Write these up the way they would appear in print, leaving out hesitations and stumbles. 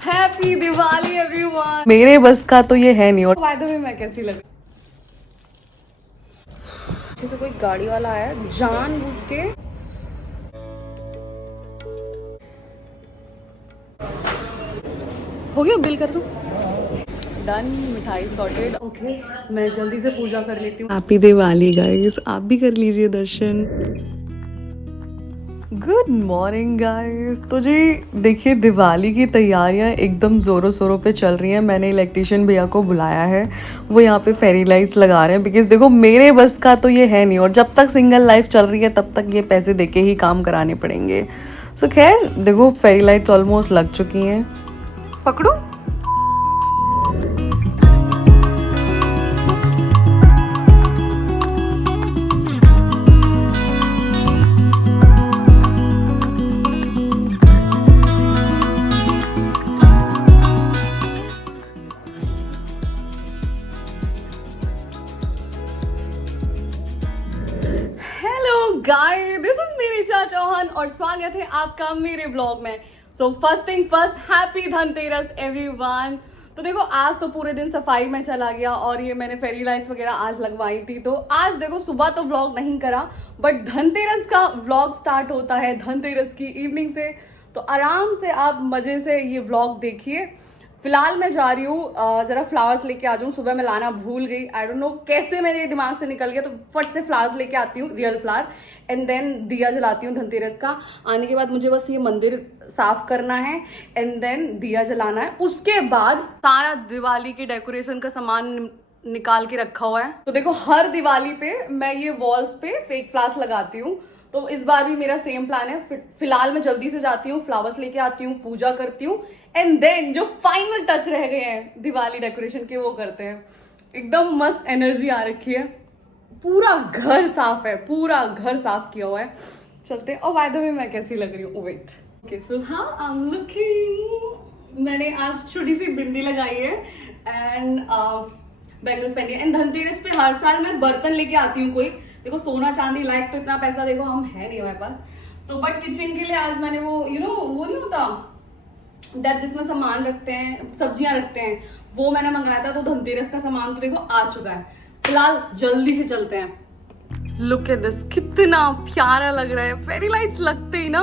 Happy Diwali everyone. मेरे बस का तो ये है नहीं। और बाय द वे मैं कैसी लग पीछे से कोई गाड़ी वाला आया जानबूझ के। हो गया, बिल कर दूं? डन, मिठाई सॉर्टेड। ओके, मैं जल्दी से पूजा कर लेती हूँ। हैप्पी दिवाली गाइस, आप भी कर लीजिए दर्शन। Good morning guys. तो जी देखिए, दिवाली की तैयारियां एकदम ज़ोरों शोरों पे चल रही हैं। मैंने इलेक्ट्रिशियन भैया को बुलाया है, वो यहाँ पे फेरी लाइट्स लगा रहे हैं। बिकॉज देखो मेरे बस का तो ये है नहीं, और जब तक सिंगल लाइफ चल रही है तब तक ये पैसे देके ही काम कराने पड़ेंगे। सो खैर देखो, फेरी लाइट्स ऑलमोस्ट लग चुकी हैं। पकड़ो। Hello guys, this is Neerja Chauhan और स्वागत है आपका मेरे ब्लॉग में। So first thing first, happy Dhanteras everyone. तो देखो, आज तो पूरे दिन सफाई में चला गया और ये मैंने फेरी लाइट्स वगैरह आज लगवाई थी। तो आज देखो, सुबह तो व्लॉग नहीं करा, बट धनतेरस का व्लॉग स्टार्ट होता है धनतेरस की इवनिंग से। तो आराम से आप मजे से ये व्लॉग देखिए। फिलहाल मैं जा रही हूँ, जरा फ्लावर्स लेके आ जाऊँ। सुबह मैं लाना भूल गई, आई डोंट नो कैसे मेरे दिमाग से निकल गया। तो फट से फ्लावर्स लेके आती हूँ, रियल फ्लावर, एंड देन दिया जलाती हूँ धनतेरस का। आने के बाद मुझे बस ये मंदिर साफ करना है एंड देन दिया जलाना है। उसके बाद सारा दिवाली के डेकोरेशन का सामान निकाल के रखा हुआ है। तो देखो, हर दिवाली पे मैं ये वॉल्स पे फेक फ्लावर्स लगाती हूँ। तो इस बार भी मेरा सेम प्लान है। फिलहाल मैं जल्दी से जाती हूँ, फ्लावर्स लेके आती हूँ, पूजा करती हूँ, एंड देन जो फाइनल टच रह गए हैं दिवाली डेकोरेशन के वो करते हैं। एकदम मस्त एनर्जी आ रखी है। पूरा घर साफ है, पूरा घर साफ किया हुआ है। चलते हैं। और बाय द वे मैं कैसी लग रही हूँ? वेट, ओके सो हाँ, आई एम लुकिंग। मैंने आज छोटी सी बिंदी लगाई है एंड बैंगल्स पहनी है। एंड धनतेरस पे हर साल मैं बर्तन लेके आती हूँ कोई। देखो, सोना चांदी लायक तो इतना पैसा देखो हम है नहीं हमारे पास। तो बट किचन के लिए आज मैंने वो वो नहीं होता दैट जिसमें सामान रखते हैं, सब्जियां रखते हैं, वो मैंने मंगाया था। तो धनतेरस का सामान तो देखो आ चुका है। फिलहाल जल्दी से चलते हैं। लुक एट दिस, कितना प्यारा लग रहा है। फेरी लाइट्स लगते ही ना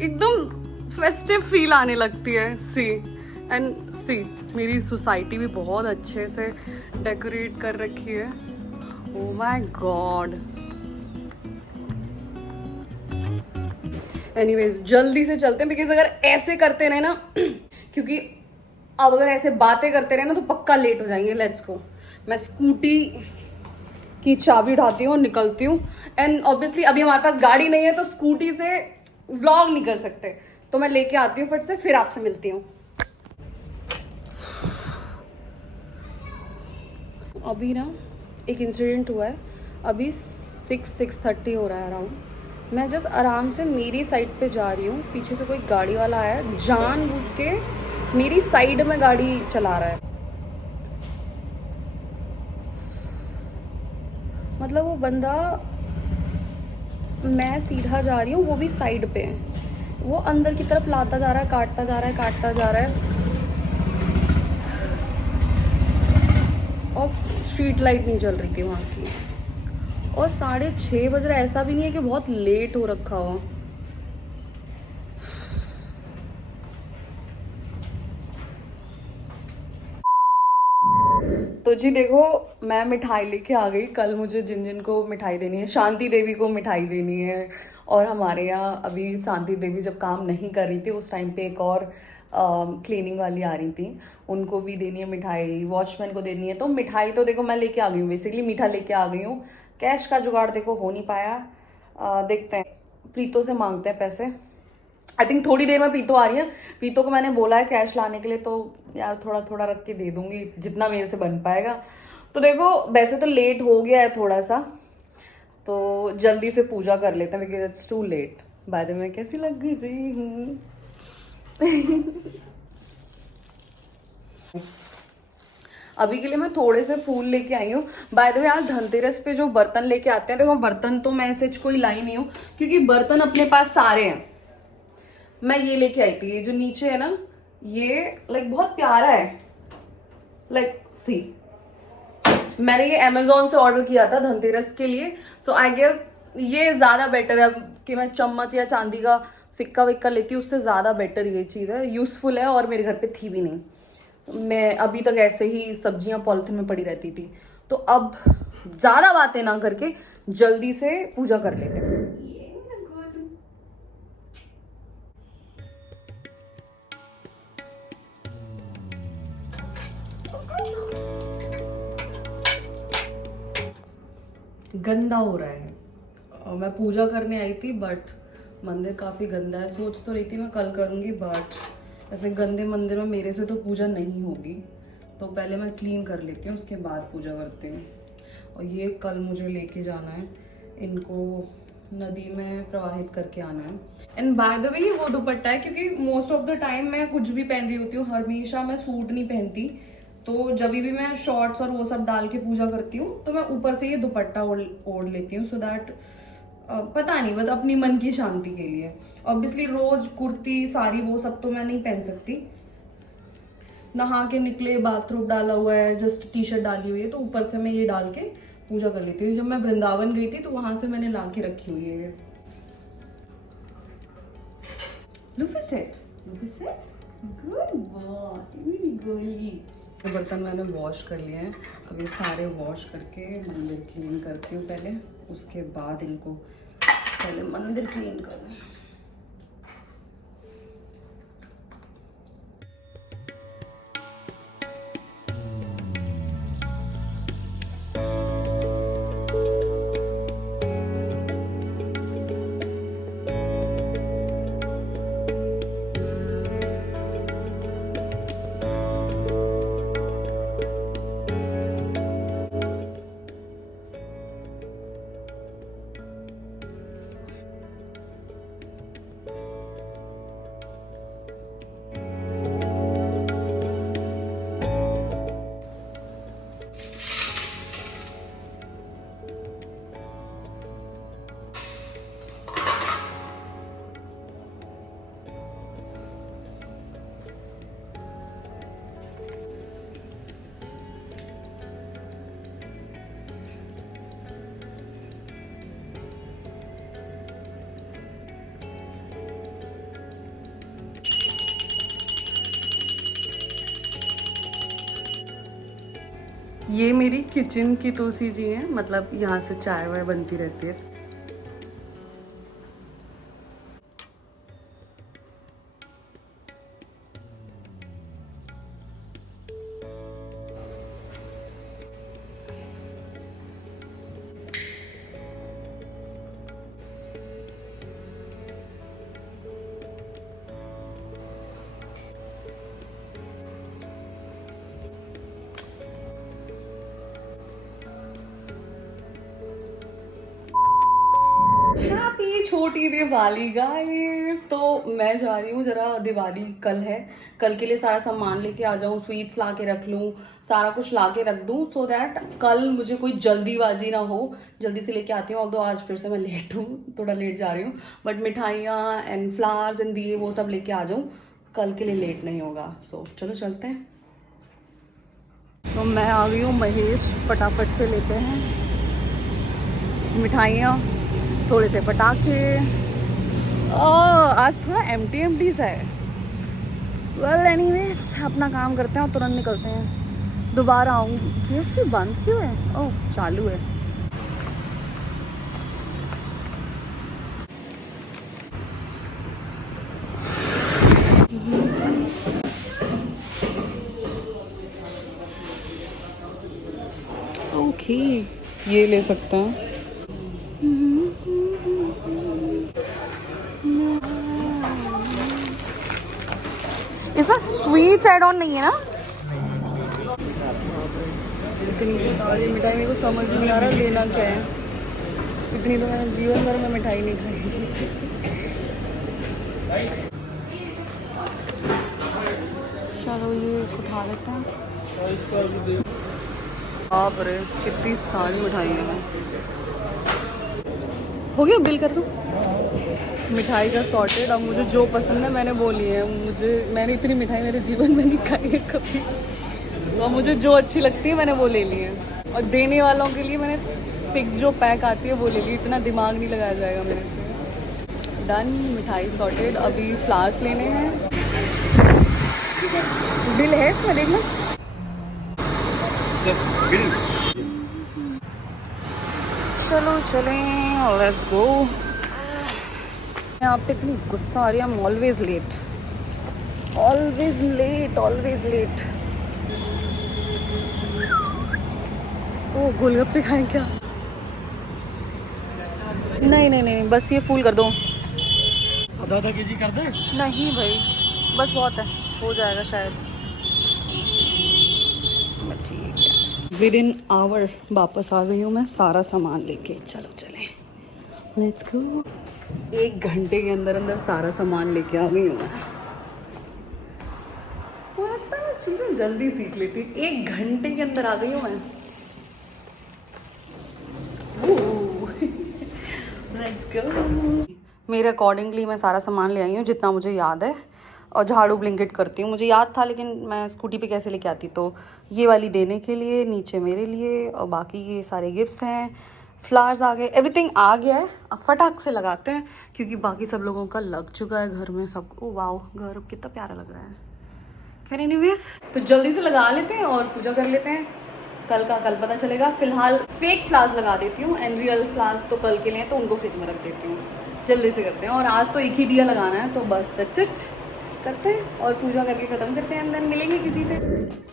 एकदम फेस्टिव फील आने लगती है। सी एंड सी, मेरी सोसाइटी भी बहुत अच्छे से डेकोरेट कर रखी है। Oh my God. एनीवेज जल्दी से चलते हैं, बिकॉज अगर ऐसे करते रहे ना क्योंकि अब अगर ऐसे बातें करते रहे ना तो पक्का लेट हो जाएंगे। Let's go. मैं स्कूटी की चाबी उठाती हूँ और निकलती हूँ। एंड ऑब्वियसली अभी हमारे पास गाड़ी नहीं है तो स्कूटी से व्लॉग नहीं कर सकते। तो मैं लेके आती हूँ फट से, फिर आपसे मिलती हूँ। अभी ना एक इंसिडेंट हुआ है। अभी 6:30 हो रहा है अराउंड। मैं जस्ट आराम से मेरी साइड पे जा रही हूँ, पीछे से कोई गाड़ी वाला आया जानबूझ के मेरी साइड में गाड़ी चला रहा है। मतलब वो बंदा, मैं सीधा जा रही हूँ, वो भी साइड पे है। वो अंदर की तरफ लाता जा रहा है, काटता जा रहा है, काटता जा रहा है। और स्ट्रीट लाइट नहीं जल रही थी वहाँ की। और 6:30 बज रहा है। ऐसा भी नहीं है कि बहुत लेट हो रखा हो। तो जी देखो, मैं मिठाई लेके आ गई। कल मुझे जिन जिन को मिठाई देनी है, शांति देवी को मिठाई देनी है। और हमारे यहाँ अभी शांति देवी जब काम नहीं कर रही थी उस टाइम पे एक और क्लीनिंग वाली आ रही थी, उनको भी देनी है मिठाई, वॉचमैन को देनी है। तो मिठाई तो देखो मैं लेके आ गई हूँ, बेसिकली मीठा लेके आ गई हूँ। कैश का जुगाड़ देखो हो नहीं पाया। देखते हैं, प्रीतो से मांगते हैं पैसे। आई थिंक थोड़ी देर में प्रीतो आ रही है। प्रीतो को मैंने बोला है कैश लाने के लिए, तो यार थोड़ा थोड़ा रख के दे दूंगी जितना मेरे से बन पाएगा। तो देखो, वैसे तो लेट हो गया है थोड़ा सा, तो जल्दी से पूजा कर लेते हैं बिकॉज इट्स टू लेट। बाद में कैसी लग रही हूँ? अभी के लिए मैं थोड़े से फूल लेके आई हूँ। बाय द वे, आज धनतेरस पे जो बर्तन लेके आते हैं, देखो बर्तन तो मैं ऐसे कोई लाई नहीं हूँ क्योंकि बर्तन अपने पास सारे हैं। मैं ये लेके आई थी, ये जो नीचे है ना, ये लाइक बहुत प्यारा है, लाइक सी मैंने ये अमेजोन से ऑर्डर किया था धनतेरस के लिए। सो आई गेस ये ज्यादा बेटर है कि मैं चम्मच या चांदी का सिक्का विक्का लेती हूँ, उससे ज्यादा बेटर ये चीज है, यूजफुल है और मेरे घर पे थी भी नहीं। मैं अभी तक ऐसे ही सब्जियां पॉलिथीन में पड़ी रहती थी। तो अब ज्यादा बातें ना करके जल्दी से पूजा कर लेते हैं। गंदा हो रहा है और मैं पूजा करने आई थी बट मंदिर काफ़ी गंदा है। सोच तो रही थी मैं कल करूँगी बट ऐसे गंदे मंदिर में मेरे से तो पूजा नहीं होगी, तो पहले मैं क्लीन कर लेती हूँ उसके बाद पूजा करती हूँ। और ये कल मुझे लेके जाना है, इनको नदी में प्रवाहित करके आना है। एंड बाय द वे ये वो दुपट्टा है क्योंकि मोस्ट ऑफ द टाइम मैं कुछ भी पहन रही होती हूँ, हमेशा मैं सूट नहीं पहनती। तो जब भी मैं शॉर्ट्स और वो सब डाल के पूजा करती हूँ तो मैं ऊपर से ये दुपट्टा ओढ़ लेती हूँ, सो दैट पता नहीं बस अपनी मन की शांति के लिए। ऑब्वियसली रोज कुर्ती साड़ी वो सब तो मैं नहीं पहन सकती। नहा के निकले, बाथरूम डाला हुआ है, जस्ट टी शर्ट डाली हुई है, तो ऊपर से मैं ये डाल के पूजा कर लेती हूँ। जब मैं वृंदावन गई थी तो वहां से मैंने ला के रखी हुई है। बर्तन मैंने वॉश कर लिए हैं, अब ये सारे वॉश करके मंदिर क्लीन करती हूँ पहले, उसके बाद इनको पहले मंदिर क्लीन करना है। ये मेरी किचन की तुलसी जी है, मतलब यहाँ से चाय वाय बनती रहती है। हैप्पी छोटी दिवाली गाइस। तो मैं जा रही हूँ जरा, दिवाली कल है, कल के लिए सारा सामान लेके आ जाऊँ, स्वीट्स ला के रख लूँ, सारा कुछ ला के रख दूँ, सो दैट कल मुझे कोई जल्दीबाजी ना हो। जल्दी से लेके आती हूँ, ऑल्दो आज फिर से मैं लेट हूँ, थोड़ा लेट जा रही हूँ, बट मिठाइयाँ एंड फ्लावर्स एंड दिए वो सब लेके आ जाऊँ, कल के लिए लेट नहीं होगा। सो चलो चलते हैं। तो मैं आ गई हूँ महेश, फटाफट से लेते हैं मिठाइयाँ, थोड़े से पटाखे। आज थोड़ा एम्प्टी सा है। वेल एनीवेज अपना काम करते हैं और तुरंत निकलते हैं। दोबारा आऊँगी। KFC बंद क्यों है? ओह चालू है। ओके ये ले सकते हैं। इसमें स्वीट्स ऐड ऑन नहीं है ना? इतनी सारी मिठाई मेरे को समझ नहीं आ रहा लेना क्या है। इतनी तो मैंने जीवन भर में मिठाई नहीं खाई। चलो ये उठा लेते हैं। बाप रे कितनी सारी मिठाई है। हो गया, बिल कर दो। मिठाई का सॉर्टेड। अब मुझे जो पसंद है मैंने वो ली है। मैंने इतनी मिठाई मेरे जीवन में नहीं खाई है कभी, और मुझे जो अच्छी लगती है मैंने वो ले ली है। और देने वालों के लिए मैंने फिक्स जो पैक आती है वो ले ली। इतना दिमाग नहीं लगाया जाएगा मेरे से। डन, मिठाई सॉर्टेड। अभी फ्लावर्स लेने हैं। बिल है इसमें, देखना। चलो चलें, लेट्स गो। यहाँ पे इतनी गुस्सा आ रही है। I am always late, always late, always late. ओ, गोलगप्पे खाएं क्या? नहीं नहीं नहीं, बस ये फुल कर दो। आधा केजी कर दे। नहीं भाई, बस बहुत है, हो जाएगा शायद। ठीक है। विद इन आवर वापस आ गई हूँ मैं सारा सामान लेके। चलो चलें, लेट्स गो। 1 घंटे के अंदर अंदर सारा सामान लेके आ गई हूँ मैं। चीज़ें जल्दी सीख लेती। 1 घंटे के अंदर आ गई हूँ मैं। Let's go. मेरे अकॉर्डिंगली मैं सारा सामान ले आई हूँ जितना मुझे याद है, और झाड़ू ब्लिंकेट करती हूँ। मुझे याद था लेकिन मैं स्कूटी पे कैसे लेके आती। तो ये वाली देने के लिए, नीचे मेरे लिए, और बाकी ये सारे गिफ्ट्स हैं। फ्लावर्स आ गए, एवरीथिंग आ गया है। अब फटाक से लगाते हैं क्योंकि बाकी सब लोगों का लग चुका है घर में सब। ओ वाओ, घर कितना प्यारा लग रहा है। खैर एनीवेज, तो जल्दी से लगा लेते हैं और पूजा कर लेते हैं। कल का कल पता चलेगा। फिलहाल फेक फ्लावर्स लगा देती हूँ, एंड रियल फ्लावर्स तो कल के लिए, तो उनको फ्रिज में रख देती हूँ। जल्दी से करते हैं। और आज तो एक ही दिया लगाना है, तो बस दैट्स इट। करते हैं और पूजा करके ख़त्म करते हैं, देन मिलेंगे किसी से।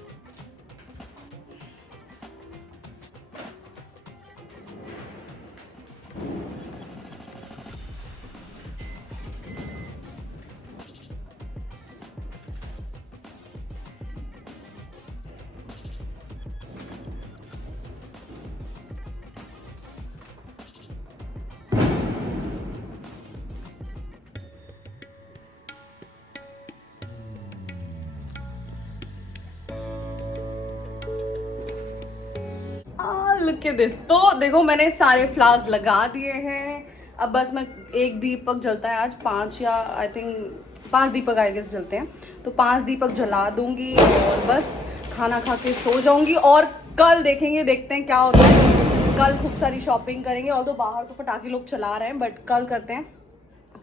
Look at this. तो देखो मैंने सारे फ्लावर्स लगा दिए हैं। अब बस मैं, एक दीपक जलता है आज, 5 या I think 5 Deepak I guess जलते हैं, तो 5 दीपक जला दूंगी और बस खाना खा के सो जाऊंगी। और कल देखेंगे, देखते हैं क्या होता है। कल खूब सारी शॉपिंग करेंगे, और तो बाहर तो पटाखे लोग चला रहे हैं, बट कल करते हैं।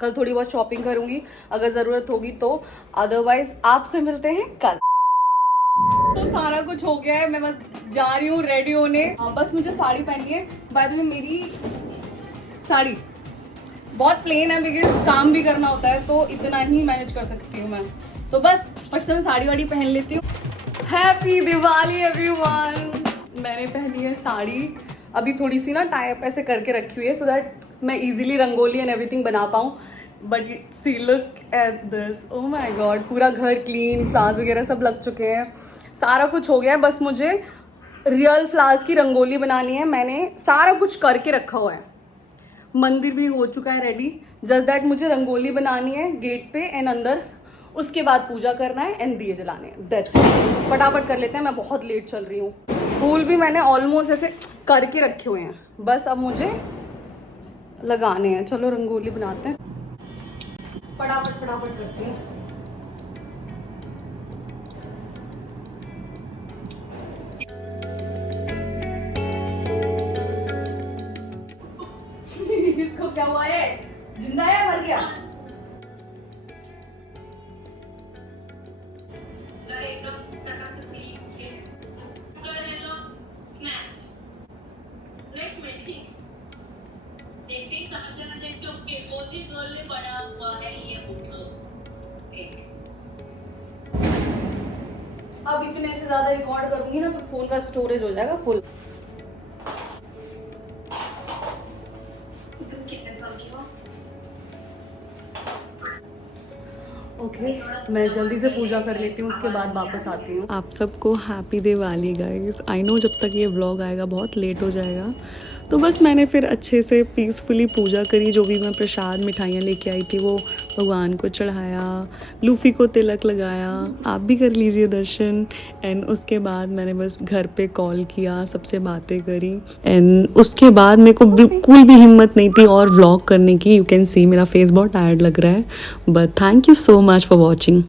कल थोड़ी बहुत शॉपिंग करूंगी अगर ज़रूरत होगी तो, अदरवाइज आपसे मिलते हैं कल। तो सारा कुछ हो गया है, मैं बस जा रही हूँ रेडी होने। बस मुझे साड़ी पहननी है। बाय द वे मेरी साड़ी बहुत प्लेन है, बिकॉज काम भी करना होता है, तो इतना ही मैनेज कर सकती हूँ मैं। तो बस फट से मैं साड़ी वाड़ी पहन लेती हूँ। Happy Diwali everyone. मैंने पहनी है साड़ी। अभी थोड़ी सी ना टाई अप ऐसे करके रखी हुई है, सो दैट मैं इजीली रंगोली एंड एवरीथिंग बना पाऊँ। But see look at this, oh my god. पूरा घर क्लीन, फ्लावर्स वगैरह सब लग चुके हैं, सारा कुछ हो गया है। बस मुझे रियल फ्लावर्स की रंगोली बनानी है। मैंने सारा कुछ करके रखा हुआ है। मंदिर भी हो चुका है रेडी, जस्ट दैट मुझे रंगोली बनानी है गेट पे एंड अंदर। उसके बाद पूजा करना है एंड दिए जलाने हैं। That's it. फटाफट कर लेते हैं, मैं बहुत लेट चल रही हूँ। फूल भी मैंने ऑलमोस्ट ऐसे करके रखे हुए हैं, बस अब मुझे लगाने हैं। चलो रंगोली बनाते हैं, फटाफट फटाफट करते हैं। इसको क्या हुआ है? जिंदा है मर गया? अब इतने से ज्यादा रिकॉर्ड करूंगी ना तो फोन का स्टोरेज हो जाएगा फुल। ओके, मैं जल्दी से पूजा कर लेती हूँ, उसके बाद वापस आती हूँ। आप सबको happy Diwali guys. I know जब तक ये व्लॉग आएगा बहुत लेट हो जाएगा, तो बस मैंने फिर अच्छे से पीसफुली पूजा करी। जो भी मैं प्रसाद मिठाइयाँ लेके आई थी वो भगवान को चढ़ाया, लूफ़ी को तिलक लगाया, आप भी कर लीजिए दर्शन। एंड उसके बाद मैंने बस घर पे कॉल किया, सबसे बातें करी। एंड उसके बाद मेरे को बिल्कुल भी हिम्मत नहीं थी और व्लॉग करने की। यू कैन सी मेरा फेस बहुत टायर्ड लग रहा है, but thank you so much for watching.